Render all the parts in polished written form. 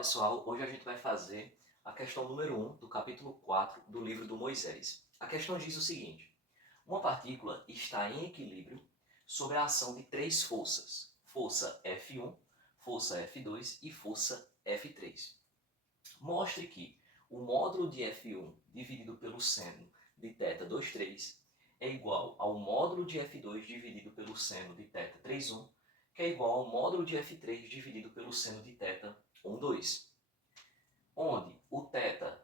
pessoal, hoje a gente vai fazer a questão número 1 do capítulo 4 do livro do Moisés. A questão diz o seguinte: uma partícula está em equilíbrio sob a ação de três forças: força F1, força F2 e força F3. Mostre que o módulo de F1 dividido pelo seno de θ 23 é igual ao módulo de F2 dividido pelo seno de θ 31, que é igual ao módulo de F3 dividido pelo seno de θ 12, onde o θ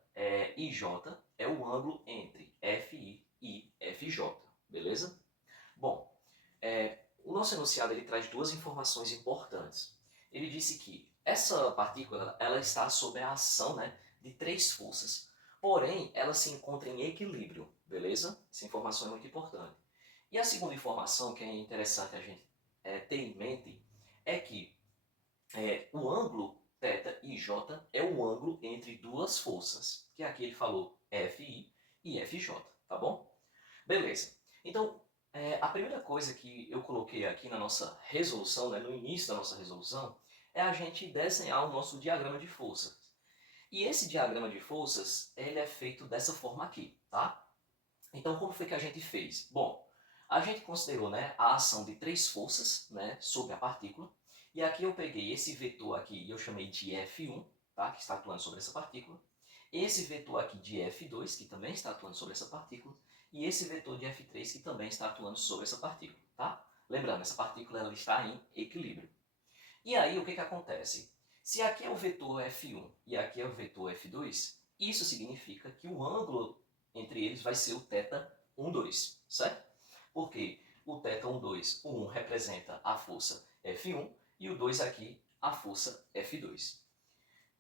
e J é o ângulo entre FI e FJ, beleza? Bom, o nosso enunciado ele traz duas informações importantes. Ele disse que essa partícula ela está sob a ação, de três forças, porém ela se encontra em equilíbrio, beleza? Essa informação é muito importante. E a segunda informação que é interessante a gente ter em mente é que o ângulo θ e J é o ângulo entre duas forças, que aqui ele falou FI e FJ, tá bom? Beleza. Então, a primeira coisa que eu coloquei aqui na nossa resolução, no início da nossa resolução, é a gente desenhar o nosso diagrama de forças. E esse diagrama de forças, ele é feito dessa forma aqui, tá? Então, como foi que a gente fez? Bom, a gente considerou, a ação de três forças, sobre a partícula. E aqui eu peguei esse vetor aqui e eu chamei de F1, tá? Que está atuando sobre essa partícula. Esse vetor aqui de F2, que também está atuando sobre essa partícula. E esse vetor de F3, que também está atuando sobre essa partícula, tá? Lembrando, essa partícula ela está em equilíbrio. E aí, o que acontece? Se aqui é o vetor F1 e aqui é o vetor F2, isso significa que o ângulo entre eles vai ser o θ12, certo? Porque o θ12, o 1 representa a força F1 e o 2 aqui a força F2.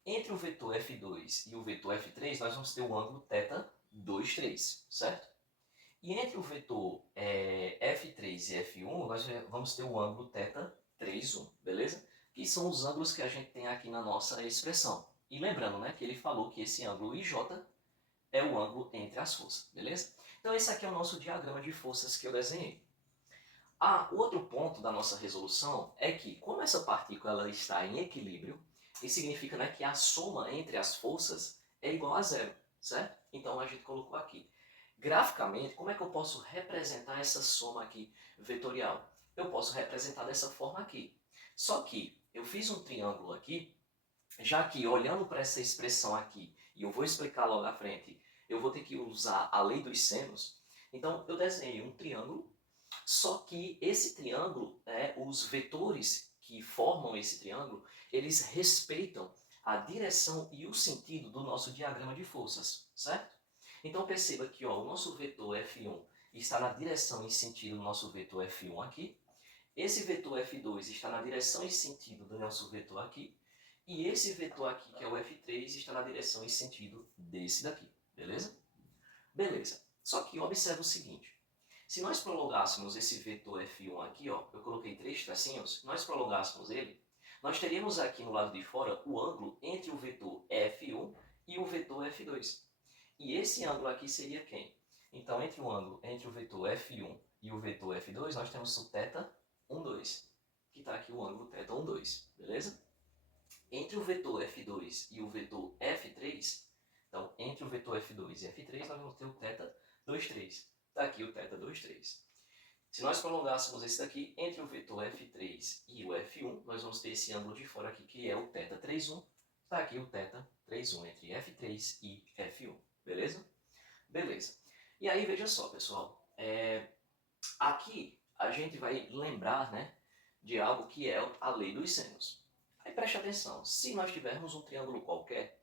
Entre o vetor F2 e o vetor F3, nós vamos ter o ângulo θ23, certo? E entre o vetor F3 e F1, nós vamos ter o ângulo θ31, beleza? Que são os ângulos que a gente tem aqui na nossa expressão. E lembrando, que ele falou que esse ângulo IJ é o ângulo entre as forças, beleza? Então esse aqui é o nosso diagrama de forças que eu desenhei. Outro ponto da nossa resolução é que, como essa partícula ela está em equilíbrio, isso significa que a soma entre as forças é igual a zero, certo? Então a gente colocou aqui. Graficamente, como é que eu posso representar essa soma aqui vetorial? Eu posso representar dessa forma aqui. Só que eu fiz um triângulo aqui, já que olhando para essa expressão aqui, e eu vou explicar logo à frente, eu vou ter que usar a lei dos senos. Então eu desenhei um triângulo, só que esse triângulo, os vetores que formam esse triângulo, eles respeitam a direção e o sentido do nosso diagrama de forças, certo? Então perceba que o nosso vetor F1 está na direção e sentido do nosso vetor F1 aqui. Esse vetor F2 está na direção e sentido do nosso vetor aqui. E esse vetor aqui, que é o F3, está na direção e sentido desse daqui, beleza? Beleza. Só que observa o seguinte. Se nós prolongássemos esse vetor F1 aqui, eu coloquei três tracinhos, se nós prolongássemos ele, nós teríamos aqui no lado de fora o ângulo entre o vetor F1 e o vetor F2. E esse ângulo aqui seria quem? Então, entre o ângulo entre o vetor F1 e o vetor F2, nós temos o θ12, que está aqui o ângulo θ12, beleza? Entre o vetor F2 e o vetor F3, então, entre o vetor F2 e F3, nós vamos ter o θ23. Está aqui o θ23. Se nós prolongássemos esse daqui, entre o vetor F3 e o F1, nós vamos ter esse ângulo de fora aqui, que é o θ31. Está aqui o θ31 entre F3 e F1. Beleza? Beleza. E aí, veja só, pessoal. Aqui a gente vai lembrar, de algo que é a lei dos senos. Aí preste atenção. Se nós tivermos um triângulo qualquer,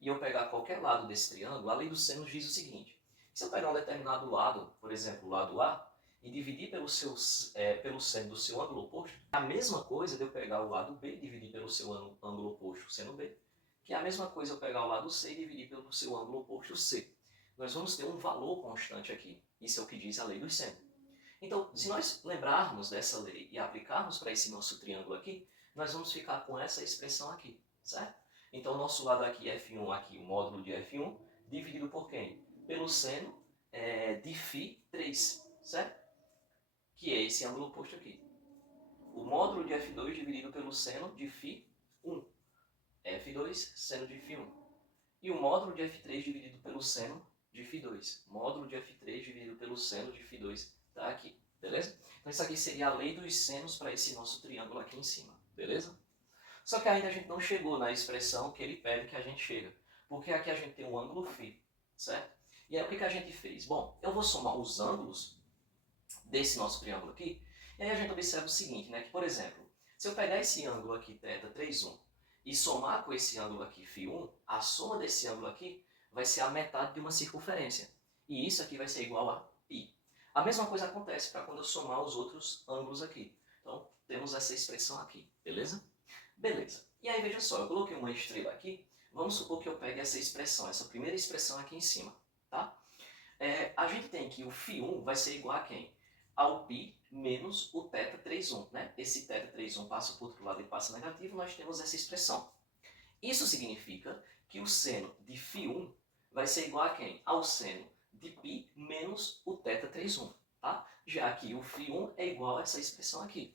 e eu pegar qualquer lado desse triângulo, a lei dos senos diz o seguinte. Se eu pegar um determinado lado, por exemplo, o lado A, e dividir pelo seno do seu ângulo oposto, é a mesma coisa de eu pegar o lado B e dividir pelo seu ângulo oposto, seno B, que é a mesma coisa eu pegar o lado C e dividir pelo seu ângulo oposto, C. Nós vamos ter um valor constante aqui. Isso é o que diz a lei dos senos. Então, se nós lembrarmos dessa lei e aplicarmos para esse nosso triângulo aqui, nós vamos ficar com essa expressão aqui, certo? Então, o nosso lado aqui, F1, aqui, o módulo de F1, dividido por quem? Pelo seno de φ3, certo? Que é esse ângulo oposto aqui. O módulo de F2 dividido pelo seno de φ1. F2 seno de φ1. E o módulo de F3 dividido pelo seno de φ2. Módulo de F3 dividido pelo seno de φ2 está aqui, beleza? Então isso aqui seria a lei dos senos para esse nosso triângulo aqui em cima, beleza? Só que ainda a gente não chegou na expressão que ele pede que a gente chega. Porque aqui a gente tem um ângulo φ, certo? E aí o que a gente fez? Bom, eu vou somar os ângulos desse nosso triângulo aqui, e aí a gente observa o seguinte, né? Que, por exemplo, se eu pegar esse ângulo aqui, θ 3,1, e somar com esse ângulo aqui, φ1, a soma desse ângulo aqui vai ser a metade de uma circunferência. E isso aqui vai ser igual a π. A mesma coisa acontece para quando eu somar os outros ângulos aqui. Então, temos essa expressão aqui, beleza? Beleza. E aí, veja só, eu coloquei uma estrela aqui. Vamos supor que eu pegue essa expressão, essa primeira expressão aqui em cima, tá? A gente tem que o φ1 vai ser igual a quem? Ao π menos o θ 3,1, né? Esse θ 3,1 passa para o outro lado e passa negativo, nós temos essa expressão. Isso significa que o seno de φ1 vai ser igual a quem? Ao seno de π menos o θ 3,1, tá? Já que o φ1 é igual a essa expressão aqui,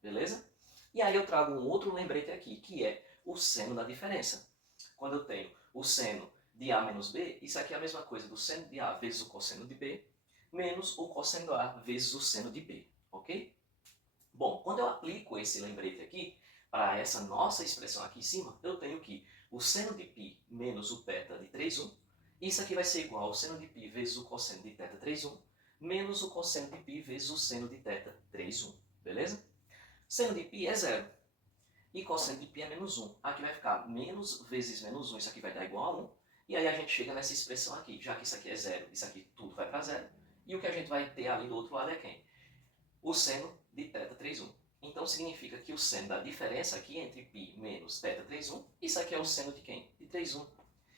beleza? E aí eu trago um outro lembrete aqui, que é o seno da diferença. Quando eu tenho o seno de A menos B, isso aqui é a mesma coisa do seno de A vezes o cosseno de B, menos o cosseno de A vezes o seno de B, ok? Bom, quando eu aplico esse lembrete aqui, para essa nossa expressão aqui em cima, eu tenho que o seno de π menos o θ de 3,1, isso aqui vai ser igual ao seno de π vezes o cosseno de θ 3,1, menos o cosseno de π vezes o seno de θ 3,1, beleza? Seno de π é zero. E cosseno de π é menos 1. Aqui vai ficar menos vezes menos 1, isso aqui vai dar igual a 1. E aí a gente chega nessa expressão aqui. Já que isso aqui é zero, isso aqui tudo vai para zero. E o que a gente vai ter ali do outro lado é quem? O seno de θ 3,1. Então significa que o seno da diferença aqui entre π menos θ 3,1, isso aqui é o seno de quem? De 3,1.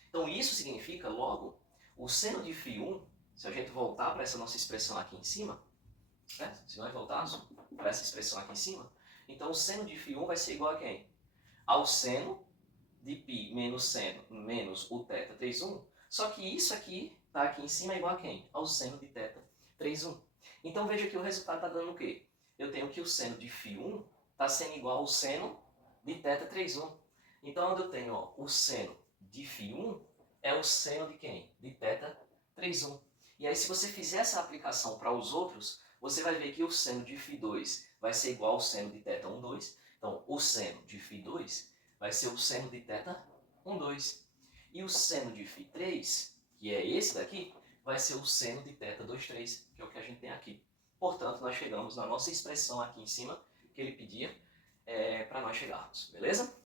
Então isso significa, logo, o seno de φ1, se a gente voltar para essa nossa expressão aqui em cima, certo? Se nós voltarmos para essa expressão aqui em cima, então o seno de φ1 vai ser igual a quem? Ao seno de π menos seno menos o θ 3,1. Só que isso aqui, tá aqui em cima, é igual a quem? Ao seno de θ 3,1. Então veja que o resultado está dando o quê? Eu tenho que o seno de φ1 está sendo igual ao seno de θ 3,1. Então onde eu tenho ó, o seno de φ1 é o seno de quem? De θ 3,1. E aí se você fizer essa aplicação para os outros, você vai ver que o seno de φ2 vai ser igual ao seno de θ 1,2. Então o seno de φ2 vai ser o seno de θ 1,2. E o seno de φ3, que é esse daqui, vai ser o seno de θ 2,3, que é o que a gente tem aqui. Portanto, nós chegamos na nossa expressão aqui em cima, que ele pedia para nós chegarmos, beleza?